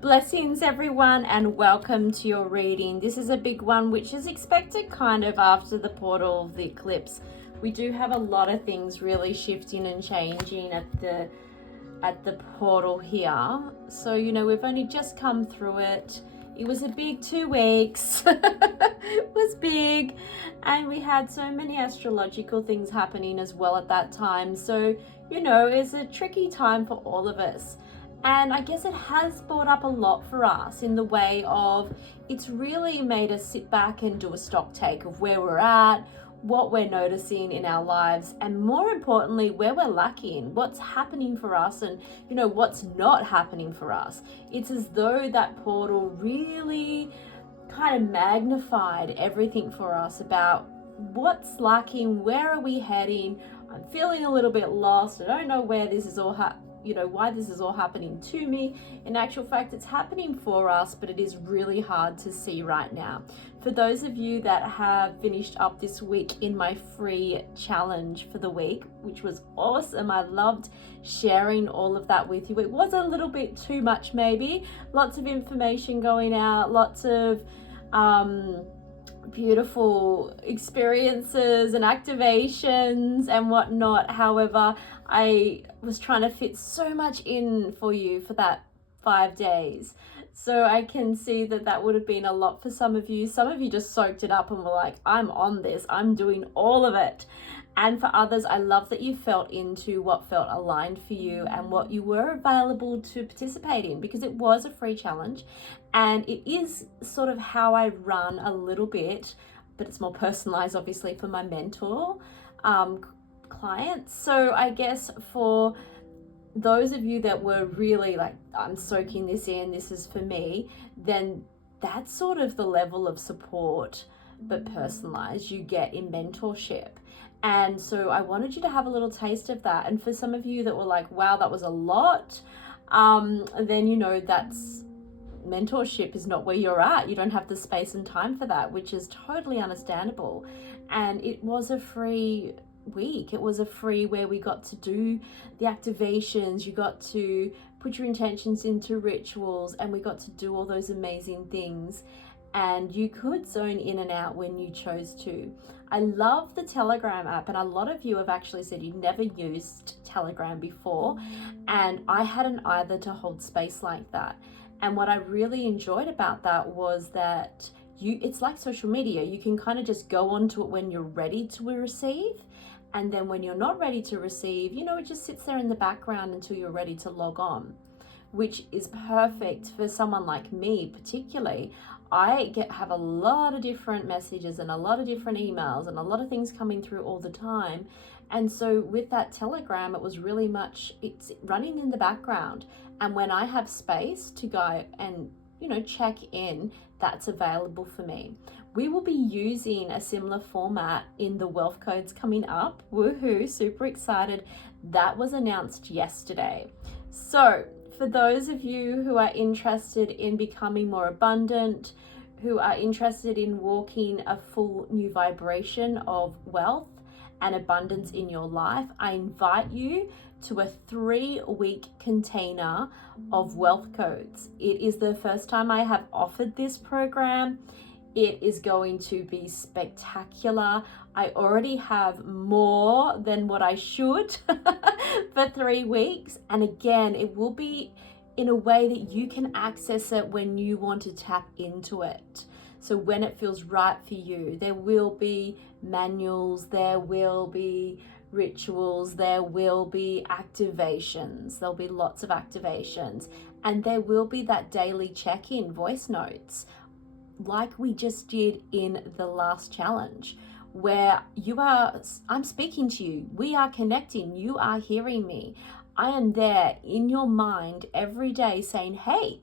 Blessings, everyone, and welcome to your reading. This is a big one, which is expected kind of after the portal of the eclipse. We do have a lot of things really shifting and changing at the portal here. So, we've only just come through it. It was a big 2 weeks. It was big. And we had so many astrological things happening as well at that time. So, it's a tricky time for all of us. And I guess it has brought up a lot for us in the way of it's really made us sit back and do a stock take of where we're at, what we're noticing in our lives, and more importantly, where we're lacking, what's happening for us and, what's not happening for us. It's as though that portal really kind of magnified everything for us about what's lacking, where are we heading. I'm feeling a little bit lost. I don't know where this is all why this is all happening to me. In actual fact, it's happening for us, but it is really hard to see right now. For those of you that have finished up this week in my free challenge for the week, which was awesome, I loved sharing all of that with you. It was a little bit too much, maybe. Lots of information going out, lots of beautiful experiences and activations and whatnot. However, I was trying to fit so much in for you for that 5 days. So I can see that would have been a lot for some of you. Some of you just soaked it up and were like, I'm on this, I'm doing all of it. And for others, I love that you felt into what felt aligned for you and what you were available to participate in, because it was a free challenge and it is sort of how I run a little bit, but it's more personalized obviously for my mentor clients. So I guess for those of you that were really like, I'm soaking this in, this is for me, then that's sort of the level of support but personalized you get in mentorship. And so I wanted you to have a little taste of that. And for some of you that were like, wow, that was a lot, then that's mentorship is not where you're at. You don't have the space and time for that, which is totally understandable. And it was a free week. It was a free where we got to do the activations, you got to put your intentions into rituals, and we got to do all those amazing things. And you could zone in and out when you chose to. I love the Telegram app, and a lot of you have actually said you'd never used Telegram before, and I hadn't either, to hold space like that. And what I really enjoyed about that was that it's like social media. You can kind of just go onto it when you're ready to receive, and then when you're not ready to receive, it just sits there in the background until you're ready to log on, which is perfect for someone like me particularly. I have a lot of different messages and a lot of different emails and a lot of things coming through all the time. And so with that Telegram, it was really much, it's running in the background. And when I have space to go and, check in, that's available for me. We will be using a similar format in the wealth codes coming up. Woohoo, super excited. That was announced yesterday. So for those of you who are interested in becoming more abundant, who are interested in walking a full new vibration of wealth and abundance in your life, I invite you to a 3-week container of wealth codes. It is the first time I have offered this program. It is going to be spectacular. I already have more than what I should for 3 weeks. And again, it will be in a way that you can access it when you want to tap into it. So when it feels right for you, there will be manuals, there will be rituals, there will be activations, there'll be lots of activations, and there will be that daily check-in voice notes like we just did in the last challenge, where I'm speaking to you, we are connecting, you are hearing me. I am there in your mind every day saying, hey,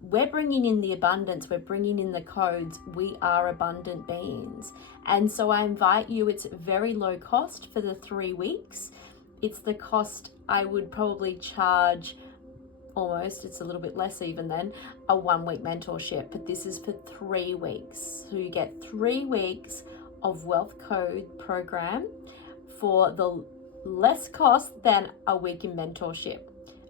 we're bringing in the abundance, we're bringing in the codes, we are abundant beings. And so I invite you, it's very low cost for the 3 weeks. It's the cost I would probably charge almost, it's a little bit less even than a 1-week mentorship, but this is for 3 weeks. So you get 3 weeks of wealth code program for the less cost than a week in mentorship.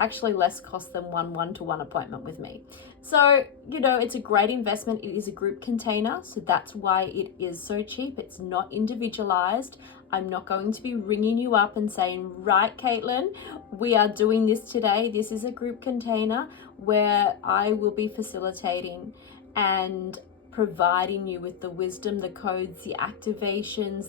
actually less cost than one-to-one appointment with me. So, it's a great investment. It is a group container, so that's why it is so cheap. It's not individualized. I'm not going to be ringing you up and saying, right, Caitlin, we are doing this today. This is a group container where I will be facilitating and providing you with the wisdom, the codes, the activations,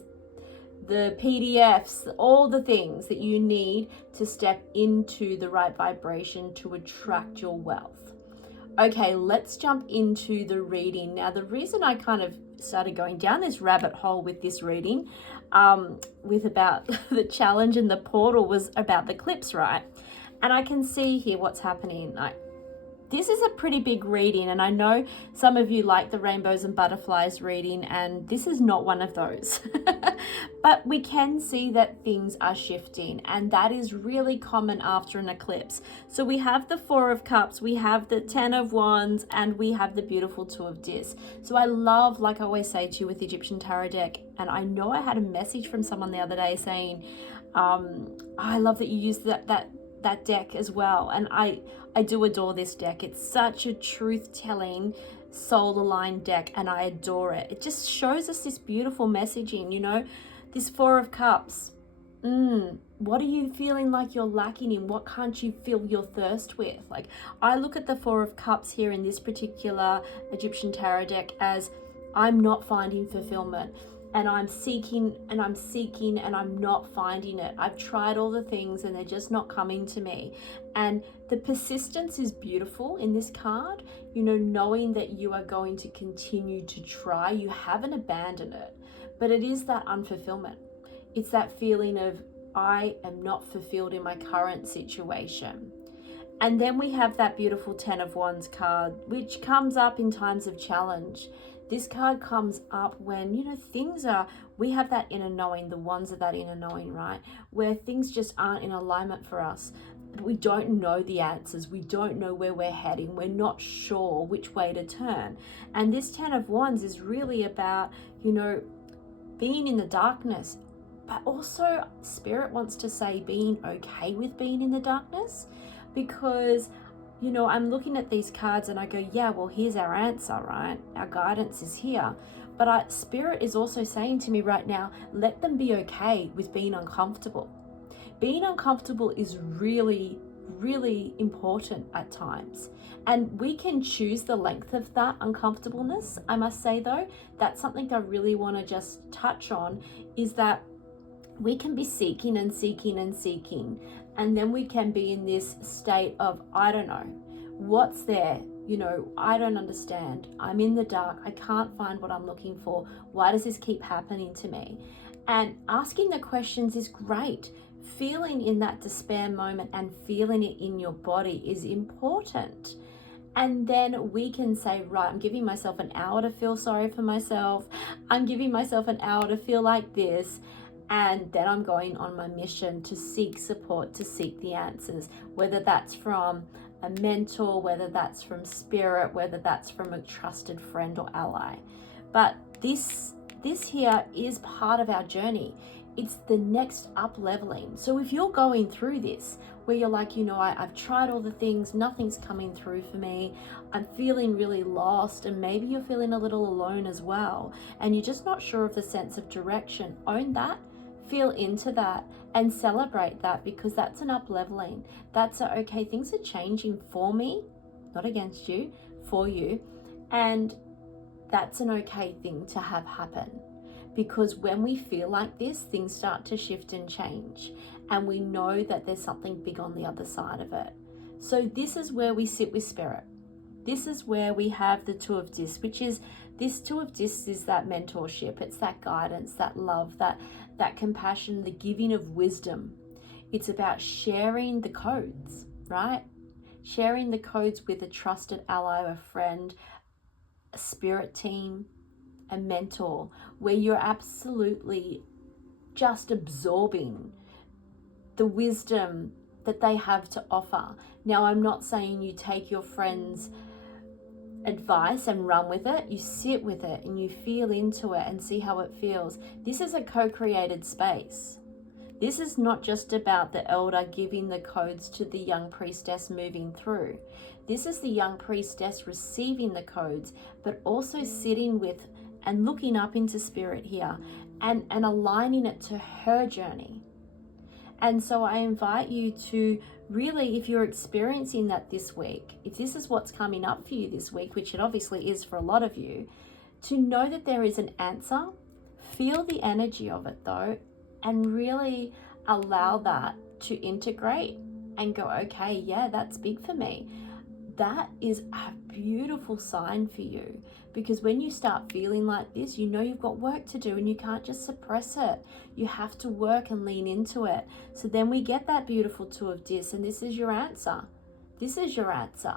the PDFs, all the things that you need to step into the right vibration to attract your wealth. Okay, let's jump into the reading. Now, the reason I kind of started going down this rabbit hole with this reading, with about the challenge and the portal, was about the eclipse, right? And I can see here what's happening. This is a pretty big reading, and I know some of you like the rainbows and butterflies reading, and this is not one of those. But we can see that things are shifting, and that is really common after an eclipse. So we have the Four of Cups, we have the Ten of Wands, and we have the beautiful Two of Discs. So I love, like I always say to you with the Egyptian Tarot deck, and I know I had a message from someone the other day saying, I love that you use that deck as well. And I do adore this deck. It's such a truth-telling, soul-aligned deck, and I adore it. It just shows us this beautiful messaging, this Four of Cups. What are you feeling like you're lacking in? What can't you fill your thirst with? Like, I look at the Four of Cups here in this particular Egyptian Tarot deck as I'm not finding fulfillment. And I'm seeking and I'm seeking and I'm not finding it. I've tried all the things and they're just not coming to me. And the persistence is beautiful in this card, knowing that you are going to continue to try. You haven't abandoned it, but it is that unfulfillment. It's that feeling of, I am not fulfilled in my current situation. And then we have that beautiful Ten of Wands card, which comes up in times of challenge. This card comes up when, we have that inner knowing, the wands of that inner knowing, right? Where things just aren't in alignment for us. We don't know the answers. We don't know where we're heading. We're not sure which way to turn. And this Ten of Wands is really about, being in the darkness. But also, Spirit wants to say being okay with being in the darkness, because I'm looking at these cards and I go, yeah, well, here's our answer, right? Our guidance is here. But Spirit is also saying to me right now, let them be okay with being uncomfortable. Being uncomfortable is really, really important at times. And we can choose the length of that uncomfortableness. I must say, though, that's something I really want to just touch on, is that we can be seeking and seeking and seeking. And then we can be in this state of, I don't know, what's there? I don't understand. I'm in the dark. I can't find what I'm looking for. Why does this keep happening to me? And asking the questions is great. Feeling in that despair moment and feeling it in your body is important. And then we can say, right, I'm giving myself an hour to feel sorry for myself. I'm giving myself an hour to feel like this. And then I'm going on my mission to seek support, to seek the answers, whether that's from a mentor, whether that's from Spirit, whether that's from a trusted friend or ally. But this here is part of our journey. It's the next up leveling. So if you're going through this, where you're like, I've tried all the things, nothing's coming through for me, I'm feeling really lost, and maybe you're feeling a little alone as well, and you're just not sure of the sense of direction, own that. Feel into that and celebrate that, because that's an up leveling. That's okay, things are changing for me, not against you, for you. And that's an okay thing to have happen, because when we feel like this, things start to shift and change, and we know that there's something big on the other side of it. So this is where we sit with Spirit. This is where we have the Two of Discs, which is, this Two of Discs is that mentorship. It's that guidance, that love, that compassion, the giving of wisdom. It's about sharing the codes, right? Sharing the codes with a trusted ally, a friend, a spirit team, a mentor, where you're absolutely just absorbing the wisdom that they have to offer. Now, I'm not saying you take your friends' advice and run with it. You sit with it and you feel into it and see how it feels. This is a co-created space. This is not just about the elder giving the codes to the young priestess moving through. This is the young priestess receiving the codes, but also sitting with and looking up into spirit here and aligning it to her journey. And so I invite you to really, if you're experiencing that this week, if this is what's coming up for you this week, which it obviously is for a lot of you, to know that there is an answer. Feel the energy of it though, and really allow that to integrate and go, okay, yeah, that's big for me. That is a beautiful sign for you, because when you start feeling like this, you know you've got work to do and you can't just suppress it. You have to work and lean into it. So then we get that beautiful Two of Discs, and this is your answer. This is your answer.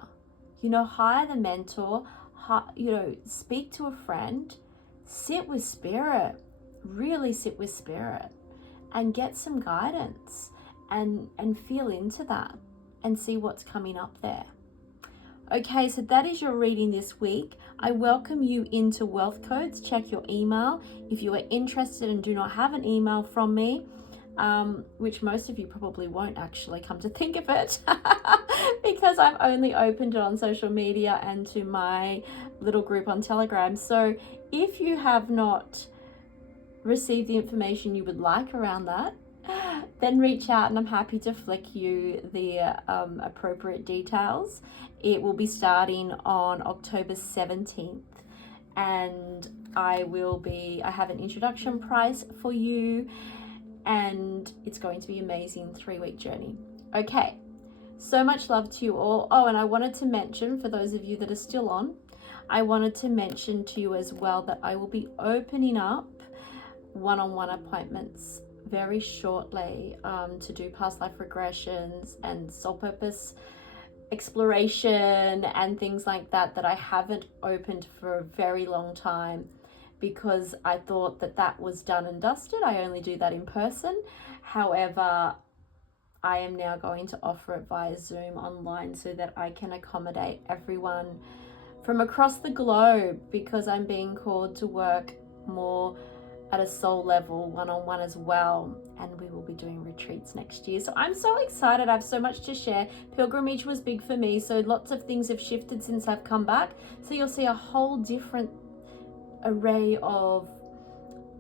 You know, hire the mentor, speak to a friend, sit with spirit, really sit with spirit and get some guidance and feel into that and see what's coming up there. Okay, so that is your reading this week. I welcome you into Wealth Codes. Check your email. If you are interested and do not have an email from me, which most of you probably won't actually, come to think of it, because I've only opened it on social media and to my little group on Telegram. So if you have not received the information you would like around that, then reach out and I'm happy to flick you the appropriate details. It will be starting on October 17th, and I have an introduction price for you, and it's going to be an amazing 3-week journey. Okay, so much love to you all. Oh, and I wanted to mention, for those of you that are still on, I wanted to mention to you as well that I will be opening up one-on-one appointments very shortly to do past life regressions and soul purpose exploration and things like that I haven't opened for a very long time, because I thought that was done and dusted. I only do that in person. However, I am now going to offer it via Zoom online so that I can accommodate everyone from across the globe, because I'm being called to work more at a soul level, one-on-one as well, and we will be doing retreats next year. So I'm so excited. I have so much to share. Pilgrimage was big for me, so lots of things have shifted since I've come back. So you'll see a whole different array of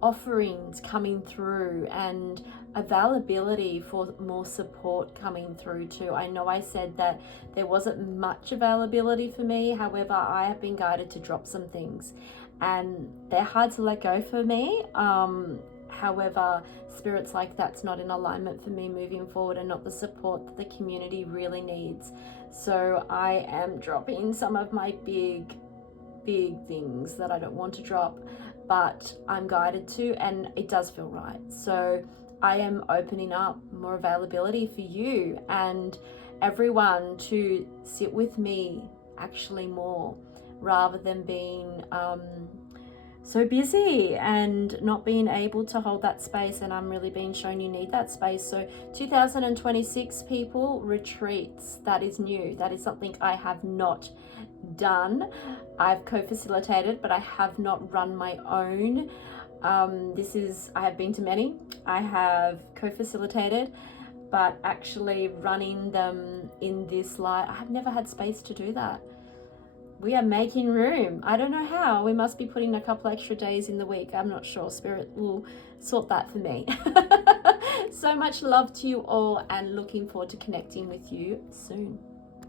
offerings coming through and availability for more support coming through too. I know I said that there wasn't much availability for me. However, I have been guided to drop some things, and they're hard to let go for me. However, spirit's like, that's not in alignment for me moving forward and not the support that the community really needs. So I am dropping some of my big things that I don't want to drop, but I'm guided to, and it does feel right. So I am opening up more availability for you and everyone to sit with me actually more, rather than being so busy and not being able to hold that space. And I'm really being shown you need that space. So 2026 people, retreats, that is new. That is something I have not done. I've co-facilitated, but I have not run my own. I have been to many. I have co-facilitated, but actually running them in this light, I have never had space to do that. We are making room. I don't know how. We must be putting a couple extra days in the week. I'm not sure. Spirit will sort that for me. So much love to you all, and looking forward to connecting with you soon.